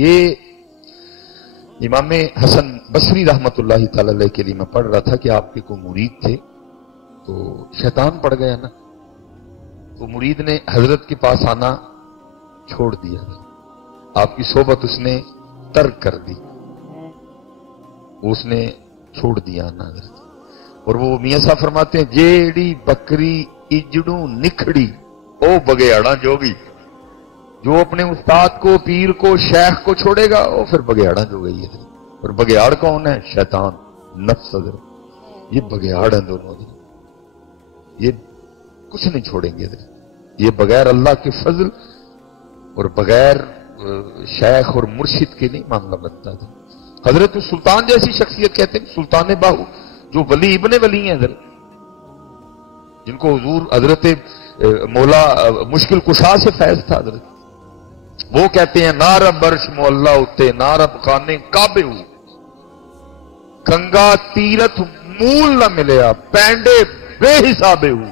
ये इमाम हसन बसरी रहमतुल्लाहि तआला अलैह के लिए मैं पढ़ रहा था कि आपके को मुरीद थे तो शैतान पड़ गया ना, तो मुरीद ने हजरत के पास आना छोड़ दिया, आपकी सोबत उसने तर्क कर दी, उसने छोड़ दिया आना हजरत। और वो मियां साहब फरमाते हैं जेड़ी बकरी इजड़ू निखड़ी ओ बगेयाड़ा जोगी, जो अपने उस्ताद को, पीर को, शेख को छोड़ेगा वो फिर बगेयाड़ा जो गई है। और बगेयाड़ कौन है? शैतान, नफ्स। ये बगेयाड़ है दोनों, ये कुछ नहीं छोड़ेंगे। ये बगैर अल्लाह के फजल और बगैर शेख और मुर्शिद के नहीं मामला बनता था। हजरत सुल्तान जैसी शख्सियत कहते हैं, सुल्तान बाहू जो वली इब्ने वली हैं, जिनको हुजूर हजरत मौला मुश्किल कुशा से फैज था हजरत, वो कहते हैं नारब बर्श मोहल्ला उत्ते नारब खाने काबे हूं, कंगा तीरथ मूल न मिलया पैंडे बेहिसाबे हूं,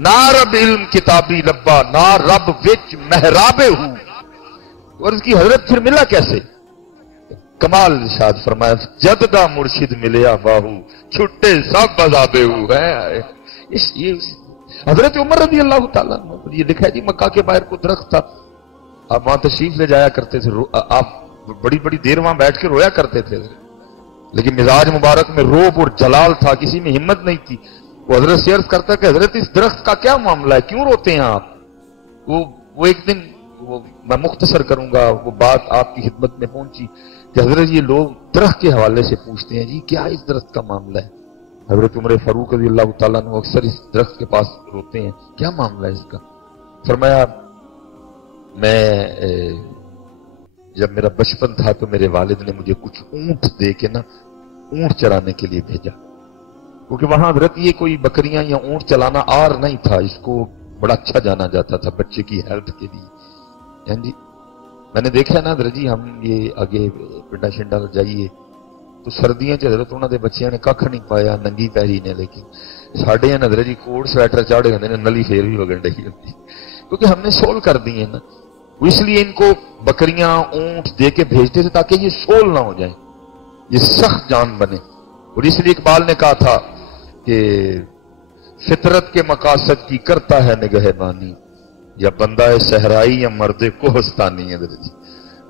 नारब इल्म किताबी लब्बा ना रब विच महराबे हूं। और इसकी हजरत फिर मिला कैसे? कमाल इरशाद फरमाया जददा मुर्शिद मिलया बाहू छुट्टे सब बजाबे हूं है। ये हजरत उमर रज़ी अल्लाह तआला अन्हु, ये लिखा है जी मक्का के बाहर को दरख्त था, आप वहां तशरीफ ले जाया करते थे, आप बड़ी बड़ी देर वहां बैठ के रोया करते थे, लेकिन मिजाज मुबारक में रोब और जलाल था, किसी में हिम्मत नहीं थी। वो हजरत से अर्ज करता कि हजरत इस दरख्त का क्या मामला है, क्यों रोते हैं आप? वो एक दिन मैं मुख्तसर करूंगा, वो बात आपकी खिदमत में पहुंची कि हजरत ये लोग दरख्त के हवाले से पूछते हैं जी क्या इस दरख्त का मामला है। हजरत उमर फारूक रज़ी अल्लाह तआला अन्हु अक्सर इस दरख्त के पास रोते हैं, क्या मामला है इसका? फरमाया मैं जब मेरा बचपन था तो मेरे वालिद ने मुझे कुछ ऊंट दे के ना ऊंट चराने के लिए भेजा, क्योंकि वहां हजरत ये कोई बकरियां या ऊंट चलाना आर नहीं था, इसको बड़ा अच्छा जाना जाता था बच्चे की हेल्थ के लिए। जी मैंने देखा ना हजरत जी, हम ये आगे पिंडा शिंडा जाइए तो सर्दियों च हजरत उन्होंने बच्चों ने कख नहीं पाया, नंगी पैरी ने, लेकिन साढ़े हजरत जी कोट स्वेटर चाड़े होंगे नली फेर भी वगन रही होती, क्योंकि हमने सोल कर दी है ना। इसलिए इनको बकरियां ऊंट दे के भेजते थे ताकि ये सोल ना हो जाए, ये सख्त जान बने। और इसलिए इकबाल ने कहा था कि फितरत के मकासद की करता है निगहबानी, या बंदा है सहराई या मर्दे कोहस्तानी है।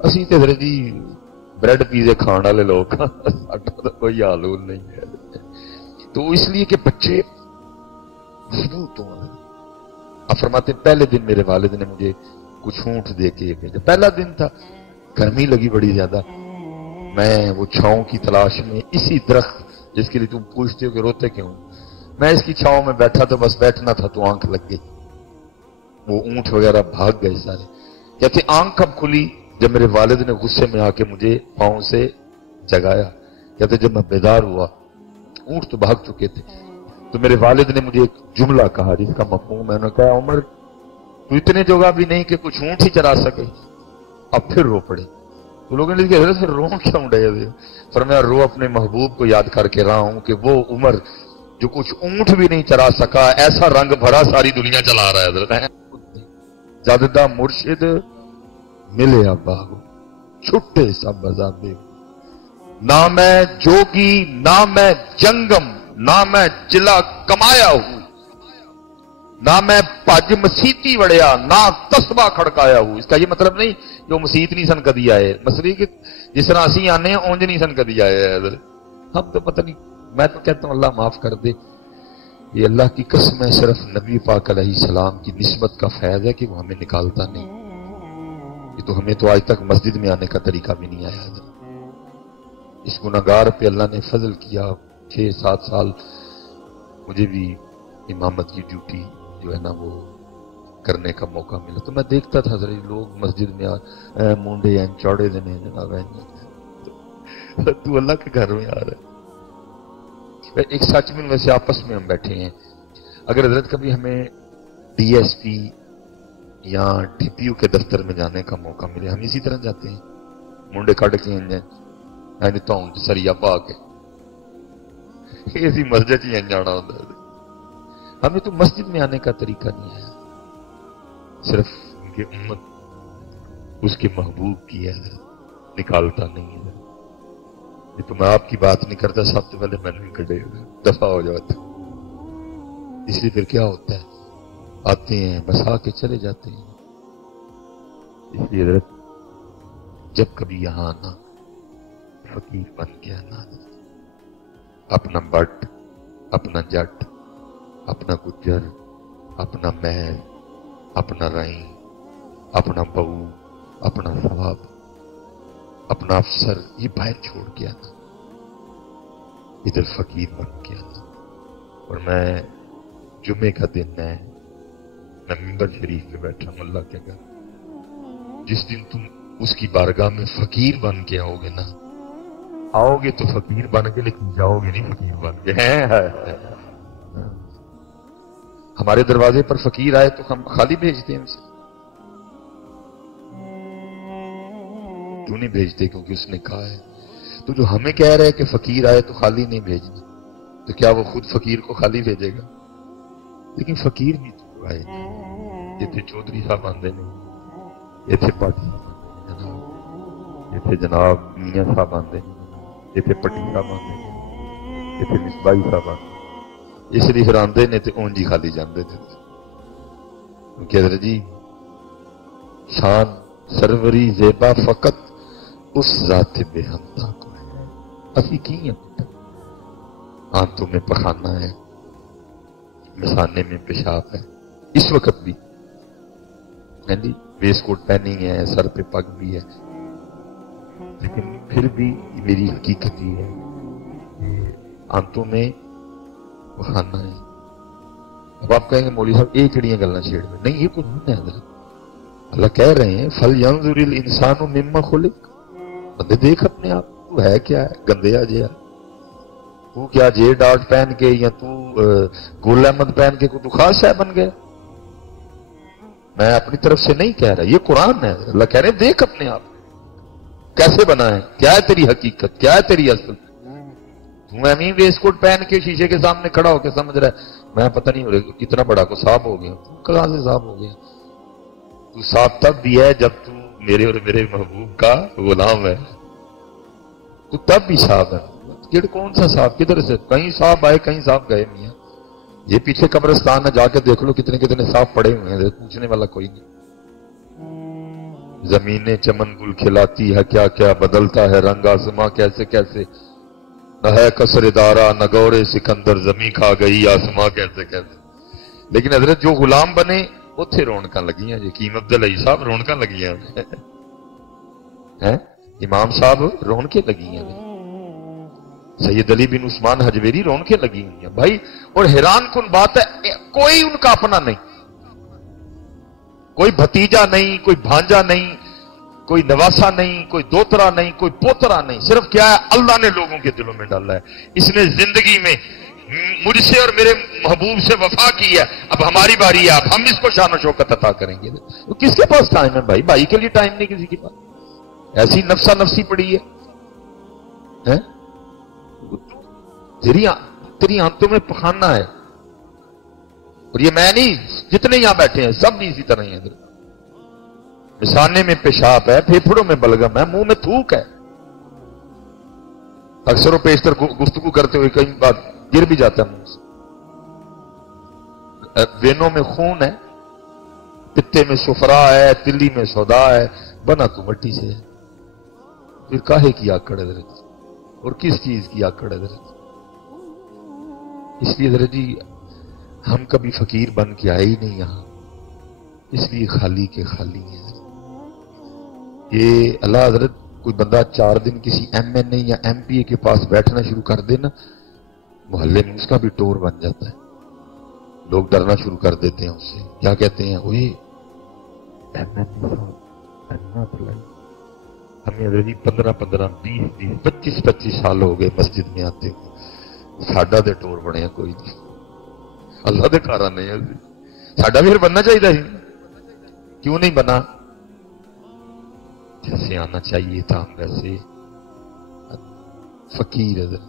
असी तो हजरत जी ब्रेड पीजे खाने वाले लोग, साडा तो कोई हाल नहीं है। तो इसलिए कि बच्चे मजबूत हो। आप फरमाते पहले दिन मेरे वालिद ने मुझे कुछ ऊंट दे के भेजा, पहला दिन था, गर्मी लगी बड़ी ज्यादा, मैं वो छांव की तलाश में इसी दरख्त जिसके लिए तुम पूछते हो कि रोते क्यों, मैं इसकी छांव में बैठा तो बस बैठना था तो आंख लग गई, वो ऊंट वगैरह भाग गए सारे। कहते आंख कब खुली? जब मेरे वालिद ने गुस्से में आके मुझे पांव से जगाया। कहते जब मैं बेदार हुआ ऊंट तो भाग चुके थे, तो मेरे वालिद ने मुझे एक जुमला कहा जिसका मफहूम मैंने कहा उमर तू इतने जोगा भी नहीं कि कुछ ऊंट ही चरा सके। अब फिर रो पड़े। तो लोगों ने कहा फिर रो क्यों रहे? पर मैं रो अपने महबूब को याद करके रहा हूं कि वो उमर जो कुछ ऊंट भी नहीं चरा सका, ऐसा रंग भरा सारी दुनिया चला रहा है। जददा मुर्शिद मिले बाहू छुट्टे सब बजाबे, ना मैं जोगी ना मैं जंगम ना मैं जिला कमाया हूं, ना मैं भज मसीती वड़िया ना तस्बा खड़काया हूं। इसका ये मतलब नहीं जो मसीत नहीं सन कदी आए, मसले कि जिस तरह असी आने उंज नहीं सन कदी आए। हम तो पता नहीं, मैं तो कहता हूं अल्लाह माफ कर दे, ये अल्लाह की कसम है, सिर्फ नबी पाक अलैहिस्सलाम की निस्बत का फैज है कि वो हमें निकालता नहीं। ये तो हमें तो आज तक मस्जिद में आने का तरीका भी नहीं आया। इस गुनाहगार पे अल्लाह ने फजल किया, 6-7 साल मुझे भी इमामत की ड्यूटी जो है ना वो करने का मौका मिला, तो मैं देखता था जरा लोग मस्जिद में मुंडे हैं चौड़े देने जनाब, तू अल्लाह के घर में आ रहा है। एक सच में वैसे आपस में हम बैठे हैं, अगर हजरत कभी हमें डीएसपी या डीपीयू के दफ्तर में जाने का मौका मिले, हम इसी तरह जाते हैं, मुंडे कट के धौन सरिया पा के इसी मस्जिद ही जाना होता है। हमें तो मस्जिद में आने का तरीका नहीं आया, सिर्फ उनकी उम्मत اس کے محبوب کی ہے نکالتا نہیں ہے. یہ تو میں آپ کی بات نہیں کرتا، سب سے پہلے میں نہیں کٹے دفاع ہو جاتا. اس لیے پھر کیا ہوتا ہے، آتے ہیں بس آ کے چلے جاتے ہیں. اس لیے حضرت جب کبھی یہاں آنا فقیر بن کے آنا، اپنا بٹ، اپنا جٹ، اپنا گجر، اپنا محل، اپنا رئی، اپنا بہو، اپنا ثواب، اپنا افسر، یہ باہر چھوڑ کے آنا، ادھر فقیر بن کے آنا. اور میں جمعے کا دن ہے، میں ممبر شریف پہ بیٹھا ہوں اللہ کے گھر. جس دن تم اس کی بارگاہ میں فقیر بن کے آؤ گے نا، آؤ گے تو فقیر بن کے لیکن جاؤ گے نہیں فقیر بن کے. ہمارے دروازے پر فقیر آئے تو ہم خالی بھیجتے ہیں اسے، کیوں نہیں بھیجتے؟ کیونکہ اس نے کہا ہے. تو جو ہمیں کہہ رہے ہے کہ فقیر آئے تو خالی نہیں بھیجنا، تو کیا وہ خود فقیر کو خالی بھیجے گا؟ لیکن فقیر بھی تو آئے، یہ تھے چودھری صاحب آندے نے، یہ تھے پاٹی جناب، یہ تھے جناب میاں صاحب آندے نے، یہ تھے پٹی صاحب آندے نے، یہ تھے مصباحی صاحب آندے. اس لیے پھر آندے نے تو اونجی خالی جاندے تھے. کیونکہ حضرت جی شان سروری زیبا فقط اس ذات بے ہمتا کو ہے. اسی کی ہیں، آنتوں میں پخانہ ہے، مثانے میں پیشاب ہے، اس وقت بھی جی ویس کوٹ پہنی ہے، سر پہ پگ بھی ہے، لیکن پھر بھی میری حقیقت یہ ہے، آنتوں میں پخانہ ہے. اب آپ کہیں گے مولوی صاحب یہ کڑیاں گلاں چھیڑ میں، نہیں، یہ کچھ نہیں ہے حضرت. اللہ کہہ رہے ہیں فَلْيَنْظُرِ الْإِنسَانُ مِمَّا خُلِقَ. بندے دیکھ اپنے آپ تو ہے کیا ہے، گندیا جیا. تو کیا جے ڈاٹ پہن کے یا تو گل احمد پہن کے کوئی تو خاص ہے بن گیا؟ میں اپنی طرف سے نہیں کہہ رہا، یہ قرآن ہے. اللہ کہہ رہے ہیں دیکھ اپنے آپ کیسے بنا ہے، کیا ہے تیری حقیقت، کیا ہے تیری اصل. تو ایمی ویس کوٹ پہن کے شیشے کے سامنے کھڑا ہو کے سمجھ رہا ہے میں پتہ نہیں ہو رہا کتنا بڑا کو صاف ہو گیا. کہاں سے صاف ہو گیا؟ تو صاف تب بھی ہے جب تو میرے اور میرے محبوب کا غلام ہے، تو تب بھی صاف ہے. کون سا صاف، کدھر سے؟ کہیں صاف آئے کہیں صاف گئے. میاں یہ پیچھے قبرستان ہے، جا کے دیکھ لو کتنے کتنے صاف پڑے ہوئے ہیں، پوچھنے والا کوئی نہیں. زمینیں چمن گل کھلاتی ہے، کیا کیا بدلتا ہے رنگ آسماں کیسے کیسے، نہ ہے قصر دارا نہ گورے سکندر، زمیں کھا گئی آسماں کیسے کیسے. لیکن حضرت جو غلام بنے اتھے رونقاں لگیاں. حکیم عبدالعی صاحب رونقاں لگیاں ہیں، امام صاحب رونقیں لگی ہیں، سید علی بن عثمان حجویری رونقیں لگی ہوئی ہیں بھائی. اور حیران کن بات ہے کوئی ان کا اپنا نہیں، کوئی بھتیجا نہیں، کوئی بھانجا نہیں، کوئی نواسا نہیں، کوئی دوترا نہیں، کوئی پوترا نہیں. صرف کیا ہے، اللہ نے لوگوں کے دلوں میں ڈالا ہے. اس نے زندگی میں مجھ سے اور میرے محبوب سے وفا کی ہے، اب ہماری باری ہے، اب ہم اس کو شان و شوکت عطا کریں گے. تو کس کے پاس ٹائم ہے بھائی؟ بھائی کے لیے ٹائم نہیں کسی کے پاس. ایسی نفسا نفسی پڑی ہے، تیری آنتوں میں پخانہ ہے. اور یہ میں نہیں، جتنے یہاں بیٹھے ہیں سب بھی اسی طرح ہی ہیں. مثانے میں پیشاب ہے، پھیپھڑوں میں بلغم ہے، منہ میں تھوک ہے. اکثر و پیشتر گفتگو کرتے ہوئے کئی بار گر بھی جاتا ہے منہ سے. وینوں میں خون ہے، پتے میں سفرا ہے، تلی میں سودا ہے، بنا تو مٹی سے ہے. پھر کاہے کی آکڑ حضرت، اور کس چیز کی آکڑ حضرت؟ اس لیے حضرت جی ہم کبھی فقیر بن کے آئے ہی نہیں یہاں، اس لیے خالی کے خالی ہیں. یہ اللہ حضرت کوئی بندہ 4 دن کسی ایم این اے یا ایم پی اے کے پاس بیٹھنا شروع کر دے نا، محلے میں اس کا بھی ٹور بن جاتا ہے. لوگ ڈرنا شروع کر دیتے ہیں اس سے. کیا کہتے ہیں؟ وہی ایم این اے صاحب. ہمیں حضرت جی 15 20 25 سال ہو گئے مسجد میں آتے ہوئے، ساڈا دے ٹور بنے کوئی نہیں. اللہ دے کارا نہیں ہے، ساڈا بھی پھر بننا چاہیے. کیوں نہیں بنا؟ جیسے آنا چاہیے تھا ہم ویسے فقیر حضرت.